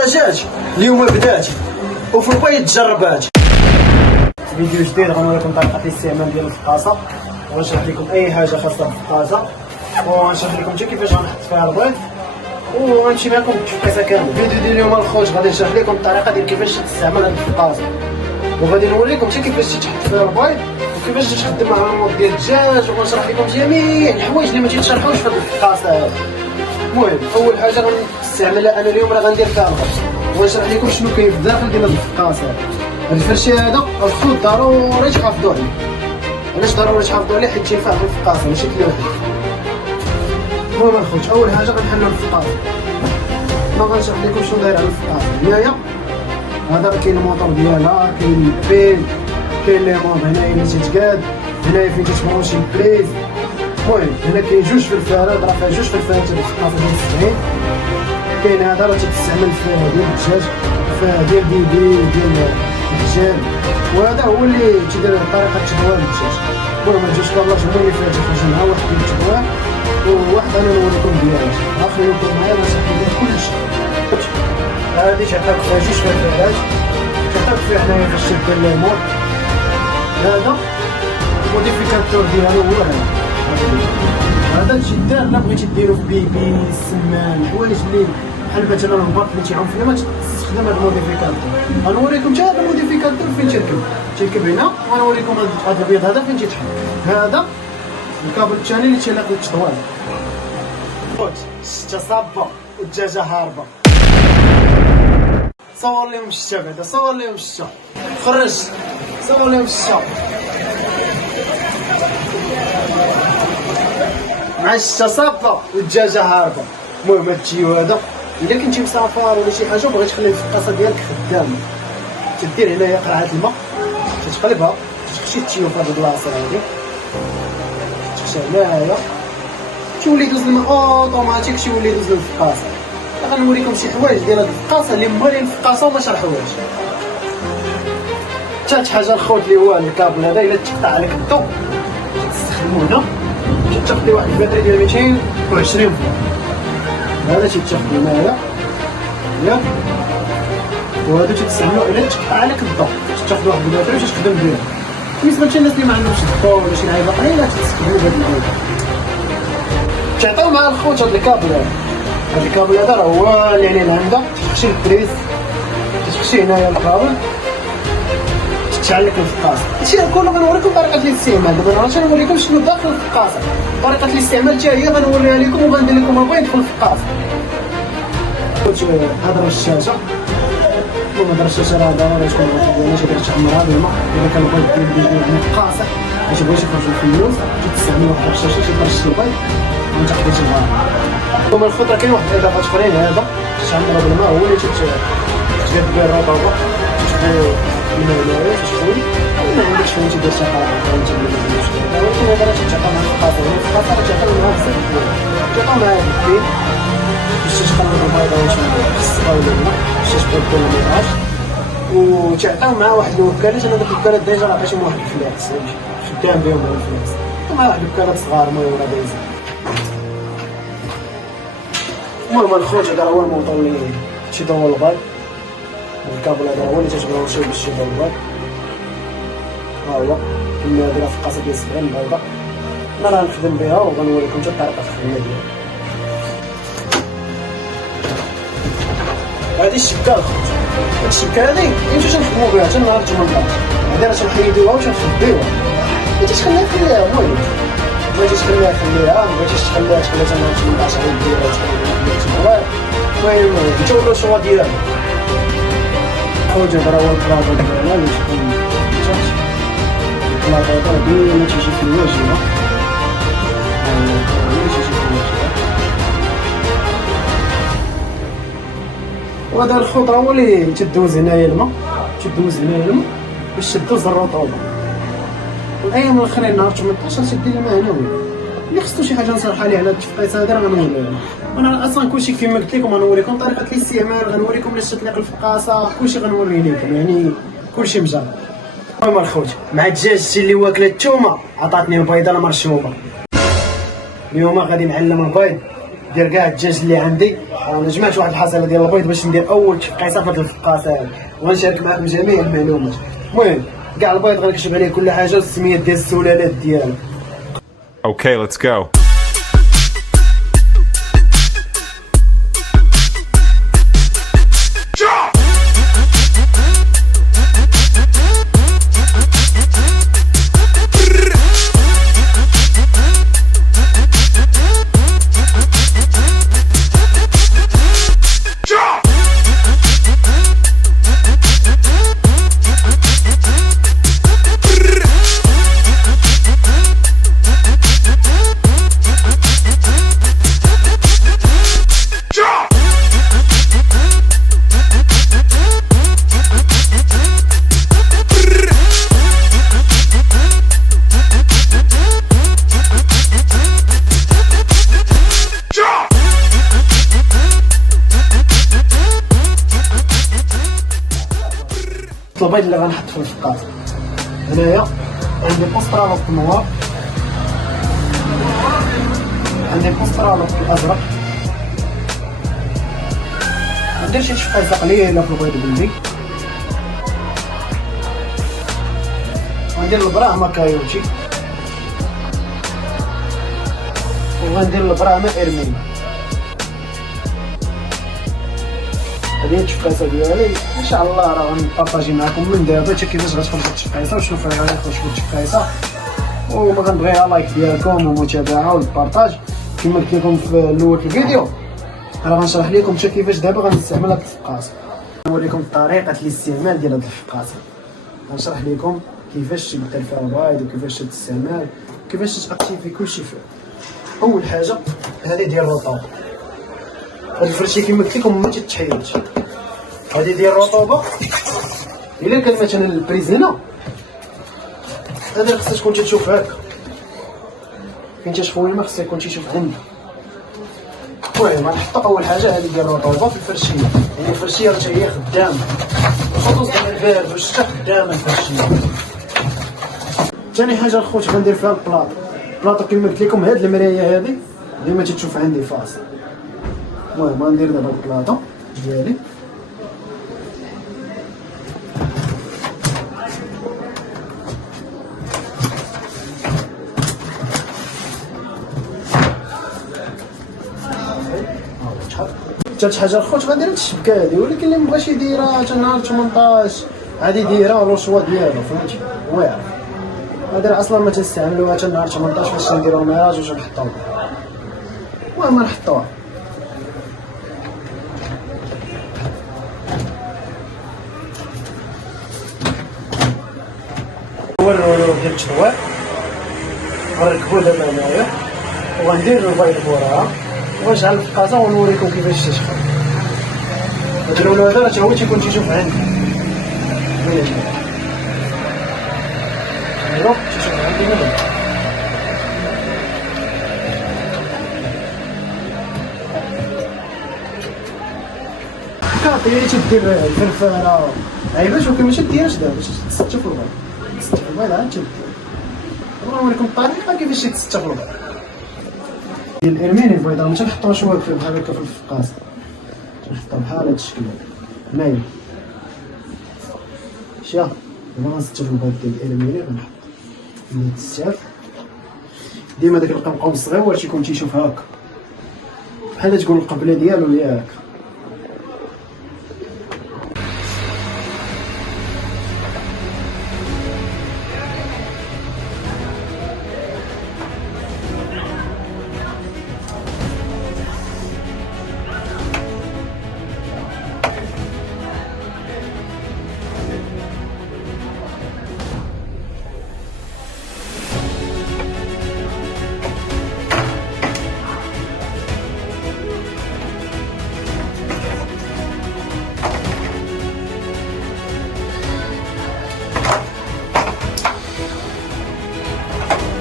الفقاصه جات اليوم بدات وفي البيت تجربات. فيديو جديد غنوريكم طريقه الاستعمال ديال الفقاصه، وغنشرح لكم اي حاجه خاصه بالفقاصه، وغنشرح لكم حتى كيفاش غنحط فيها البيض، وغنمشي معكم بالتفاصيل كامل. الفيديو ديال اليوم الخوت غادي نشرح لكم الطريقه ديال كيفاش تستعمل هذه الفقاصه، وغادي نوريكم حتى كيفاش تحط فيها البيض وكيفاش تخدم مع الموط ديال الدجاج، وغنشرح لكم جميع الحوايج اللي ما تيتشرحوش في هذه الفقاصه هذه. المهم اول حاجه غنستعملها انا اليوم راه غندير فيها البيض، وغنشرح لكم شنو كاين في الداخل ديال هذه الفقاصه. هذا الفرشي هذا الخوت ضروري تحافظوا عليه. علاش ضروري تحافظوا عليه؟ حيت تينفع في الفقاصه ماشي تلوحوا. المهم الخوت اول حاجه غنحلوا الفقاصه، ما غنشرح لكم شنو داير على الفقاصه. هنايا هذا كاين الموطور ديالها، كاين البيل، كاين لي مون هنايا اللي تيتقاد، هنايا فين تتبروشي البريز. المهم هنا كاين جوج فلفلات، راه فيها جوج فلفلات هاد الفقاصه ديال السبعين. كاين هذا راه تستعمل في ديال الدجاج، في ديال بيبي ديال الدجاج، وهذا هو اللي تيدير طريقه تدوير الدجاج. المهم هاد جوج كابلاج هما اللي فيها تخرج منها واحد ديال التدوير وواحد انا نوريكم ديالها. خليكم معايا باش نشرح لكم كلشي. هادي تعطيك فيها جوج فلفلات، تعطيك فيها هنايا فاش تدير الليمون. هذا الموديفيكاتور ديالو هو هذا تيدار الا بغيتي ديرو في بيبي السمان، الحوايج اللي بحال مثلا البط اللي تيعوم فيه ما تستخدم هذا الموديفيكاتور. غنوريكم حتى هذا الموديفيكاتور فين تيركب هنا، وغنوريكم هذا البيض هذا فين تيتحط. هذا الكابل الثاني اللي تيلاق للتطوال. الشتا صابه والدجاجه هاربه. صور لهم الشتا بعدا، صور لهم الشتا، خرج صور لهم الشتا مع الشتا صابه والدجاجه هاربه. المهم هاد التيو هذا الا كنتي مسافر ولا شي حاجه وبغيتي تخلي الفقاصه ديالك خدامه، تدير هنايا قرعه الماء، تتقلبها، تخشي التيو في هاد البلاصه هادي، تخشي هنايا تولي يدوز الماء اوتوماتيك، تولي يدوز للفقاصه. غنوريكم شي حوايج ديال هاد الفقاصه اللي مالين الفقاصه وما شرحوهاش. ثالث حاجه الخوت اللي هو الكابل هذا، الا تقطع عليك الضو تستخدمو هنا، تاخدي واحد الباتري ديال 220 فولت، هذا تيتاخد هنايا ياك، وهذا تيستعملو الا تقطع عليك الضو، تاخد واحد الباتري وتخدم بها. بالنسبه للناس اللي ما عندهمش الضو ولا شي لعيبه قليله تستخدمو بهاد العيبه. تعطيو مع الخوت هاد الكابل هذا، هاد الكابل هذا راه هو اللي عليه العمده، تخشي البريز، تخشي هنايا الكابل، تشعل الفقاصه. هادشي كله غنوريكم طريقه الاستعمال. دابا انا غنوريكم شنو داخل الفقاصه، طريقه الاستعمال حتى هي غنوريها لكم، وغندير لكم البيض في الفقاصه. هذا الرشاشه، المهم هذا الرشاشه راه ضروري تكون ماشي دايره تحمرها بالماء. الا كان البيض ديالك قاصح باش بغيتي يخرج الفلوس، تستعمل واحد الرشاشه ترش البيض وتاخذي تبغى. ثم الخطره كاين واحد الاضافات اخرين، هذا تحمرها بالماء هو اللي تجيب به الرطوبه، الماء تشوي. ما عندكش فين تدير شي حاجه فهمتي، ولكن هذا راه تيتعطى مع الفقاصه، والفقاصه راه تيعطيو معاها بزاف د الحوايج، تيعطيو معاها الدين باش تقلب البيضه واش خصها ولا لا، باش تبقى كل ما يبغاش، وتعطيو معاه واحد الوكالات. انا داك الوكالات ديجا راه عطيتهم واحد الفلاكس خدام بهم هاد الفلاكس، ومع واحد الوكالات صغار المهم راه دايزين. المهم الخوت هذا هو الموطور اللي تيدور البيض، الكابل هذا هو اللي تتبروشيو باش يدور البيض. ها هو كما هادي راه فقاصه ديال 70 بيضه، انا راه نخدم بها وغنوريكم حتى طريقه الخدمه ديالها. هادي الشبكه الخوت، هاد الشبكه هادي امتى تنخدمو بها؟ حتى نهار 18. هادي راه تنحيدوها وتنخبيوها، بغيتي تخليها خليها، المهم بغيتي تخليها خليها، مبغيتيش تخليها حتى نهار 18 غير ديرها وتخليها. المهم نتا هو الشوا ديالها. خوت هذا راه هو البلاطو ديالنا اللي تكون تحت. البلاطو هذا ديما تيجي في الواجهه، وهذا الخضره هو اللي تدوز هنايا الماء، باش تدوز الرطوبه. والايام الاخرين نهار 18 تدير الماء هنا، اللي خصو شي حاجه نصرح عليه على التفقيس هذا راه غنوريكم. وانا اصلا كلشي كيما قلت لكم غنوريكم طريقه الاستعمال، غنوريكم علاش تطلق الفقاصه، كلشي غنوري لكم، يعني كلشي مجرب. المهم الخوت مع دجاجتي اللي واكله الثومه عطاتني البيضه مرشوبه. اليوم غادي نعلم البيض ديال كاع الدجاج اللي عندي، انا جمعت واحد الحصيله ديال البيض باش ندير اول تفقيصه في هاد الفقاصه هادي، وغنشارك معكم جميع المعلومات. المهم كاع البيض غنكتب عليه كل حاجه والسميات ديال السلالات ديالو. Okay, let's go. البيض اللي غنحط في الفقاص هنايا عندي بوسترالوط نوار، عندي بوسترالوط الازرق، ندير شي تفقيصه قليله في البيض بلدي، وندير البراهمه كايوتشي، وغندير البراهمه ارميني. هذه هي التفقيصه ديالي ان شاء الله، راه غنبارطاجي معكم من دابا حتى كيفاش غتخرج التفقيصه وشنو فيها غيخرج في التفقيصه، وما غنبغيها لايك ديالكم ومتابعه والبارطاج. كما قلت لكم في الاول في الفيديو راه غنشرح لكم حتى كيفاش دابا غنستعمل هاد الفقاصه، نوريكم طريقه الاستعمال ديال هاد الفقاصه، غنشرح لكم كيفاش دير فيها البيض وكيفاش تستعمل وكيفاش تاكتيفي كلشي فيها. اول حاجه هذه ديال الرطوبه، هاد الفرشي كما قلت لكم ما تتحيدش، هادي ديال الرطوبه. الا كان مثلا البريز هنا هذا خصها تكون تشوف هكا، فين تشوفوا ما خصها يكون تيشوف عندك. المهم غنحطو اول حاجه هذه ديال الرطوبه في الفرشيه، يعني الفرشيه راه هي خدامه، خصوصا ديال البارد والشتا خدامه الفرشيه. ثاني حاجه الخوت غندير فيها البلاطو كما قلت لكم هاد المرايه هذه اللي ما تتشوف عندي فاصل. المهم غندير دابا البلاطو ديالي، ثالث حاجه الخوت غندير هاد الشبكه هادي، ولكن اللي مبغاش يديرها حتى نهار 18 عادي ديرها لوشوا ديالو، فهمتي واعر. هادي اصلا ما تنستعملوها حتى نهار 18 باش نديرو الميراج واش نحطوها. المهم نحطوها هو ديال التطوير، غنركبو دابا هنايا وغندير البيض فوراها وغنشعل الفقاصه ونوريكم كيفاش تشخر. هاد الاولى هذا راه هو تيكون تيشوف عندي، ايوا تيشوف عندي هنا. كاطي اللي تدير الفرفانه عيباش ولكن ماشي ديرهاش دابا باش تستف البيض، تستف البيض عاد تبدا. نوريكم الطريقه كيفاش تستف البيض ديال الارميني. البيضه ما تنحطوهاش واقفين بحال هكا في الفقاصه، تنحطها بحال هاد الشكل مايل. شا دابا غنستف البيض ديال الارميني، غنحط ملي تستاف ديما داك القمقم الصغير تيكون تيشوف هكا بحال تقول القبله ديالو ياك.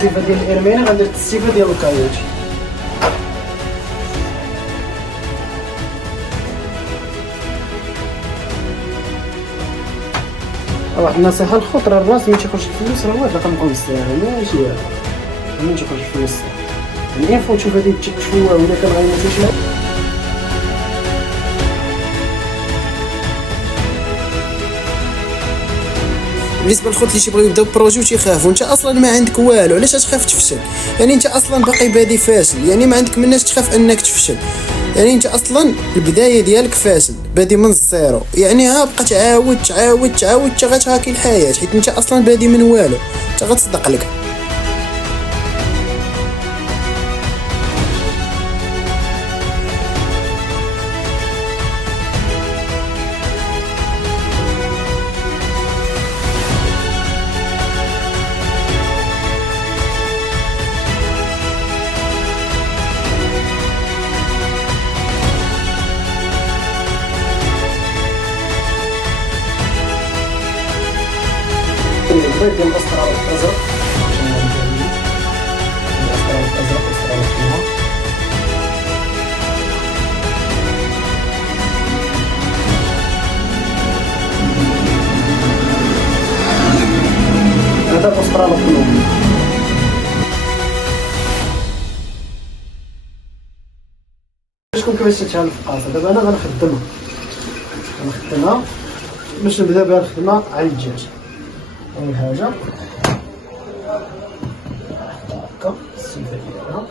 التستيفه ديال الارميني غندير التستيفه ديال الكايوتي. واحد النصيحه الخطره، الراس ملي تيخرج الفلوس راه واحد القمقم الساهل ماشي ملي تيخرج الفلوس، يعني فوت تشوف هادي تشوه ولا كان غيموت شي بالنسبه للخوت اللي تيبغيو يبداو بروجي وتيخافوا، انت اصلا ما عندك والو، علاش تخاف تفشل؟ يعني انت اصلا باقي بادي فاشل، يعني ما عندك مناش تخاف انك تفشل. يعني انت اصلا البدايه ديالك فاشل، بادي من الزيرو، يعني ها بقى تعاود تعاود تعاود حتى غتهاكي الحياه، حيت انت اصلا بادي من والو، حتى غتصدق لك. البيض ديال الاسترالي الازرق، الاسترالي الازرق والاسترالي الحمراء. هذا الاسترالي الطلوبي. شكون كيفاش تتشعل الفقاصه؟ دابا انا غنخدمها باش نبدا بها الخدمه على الدجاج. أول حاجة هكا السلفة ديالها،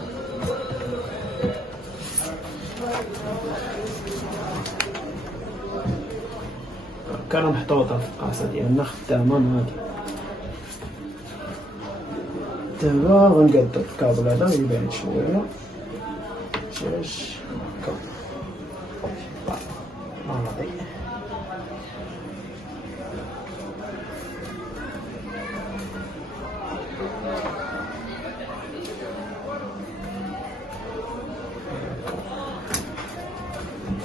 هكا راه محطوطة في القاصة ديالنا خدامة ناضية. دابا غنقادو الكابل هذا يبعد شوية باش هكا ناضي.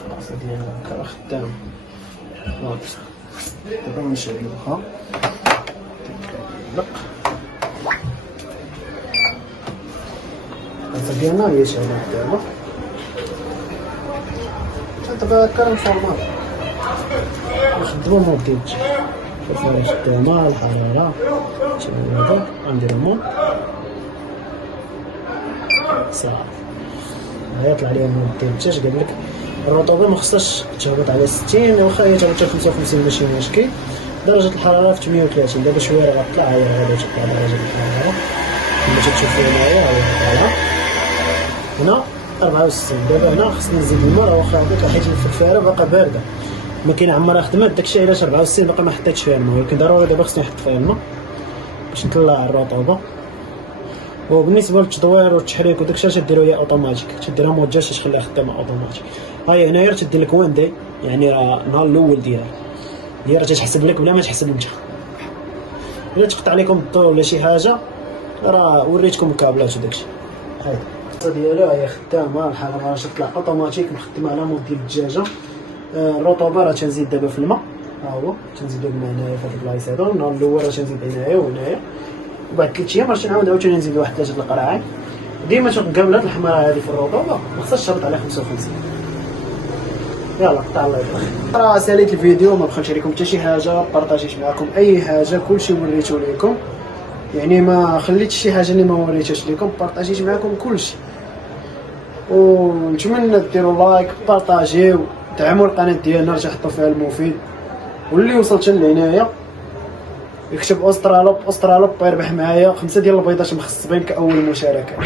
القاصة ديالنا هكا خدامة ناضية. دابا غنشعلوها القاصة ديالنا هي شعلات دابا. دابا هكا نفورماط نخدمو المود ديال الدجاج. شوف هاهي خدامة الحرارة شنو هذا، غندير المود صافي. هاهي طلع ليا المود ديال الدجاج. قالك الرطوبة مخصهاش تهبط على 60، واخا هي تهبط حتى 55 ماشي مشكل. درجة الحرارة في 38. دابا شوية راه غطلع، هاهي غادا تطلع درجة الحرارة كما تشوفوا هنايا، هاهي طالعة هنا 64. دابا هنا خصني نزيد الماء، راه واخا هبط حيت الفرفارة باقا باردة ما كاين عمرها خدمات، داكشي علاش 64 باقا ما حطيتش فيها الماء، ولكن ضروري دابا خصني نحط فيها الماء باش نطلع الرطوبة. وبالنسبه للتدوير والتحريك وداكشي تديرو هي اوتوماتيك، تديرها موجهه تخليها خدامه اوتوماتيك. هاي هنايا تدير لك وين دي، يعني راه النهار الاول ديالها هي راه تحسب لك بلا ما تحسب انت. الا تقطع عليكم الضوء ولا شي حاجه راه وريتكم الكابلات وداكشي. هاي ديالها هي خدامه، الحراره راه تطلع اوتوماتيك، مخدمه على مود ديال الدجاجه. الرطوبه راه تنزيد دابا في الماء، ها هو تنزيدو الماء هنايا في هاد البلايص هادو. النهار الاول راه تنزيد هنايا وهنايا، وبعد 3 ايام راه تنعاود عاوتاني نزيد واحد 3 القراعي. ديما الكابلات الحمراء هذه في الرطوبه ما خصهاش تهبط على 55. يلا قطع الله يبارك. راه ساليت الفيديو، ما بقاش عليكم حتى شي حاجه، بارطاجيت معكم اي حاجه، كلشي وريتو لكم، يعني ما خليتش شي حاجه اللي ما وريتهاش لكم، بارطاجيت معكم كلشي. ونتمنى ديروا لايك، بارطاجيو، دعموا القناه ديالنا، رجع حطوا فيها المفيد. واللي وصلت لهنايا يكتب اوسترالوب يربح معايا 5 ديال البيضات مخصبين كاول مشاركه.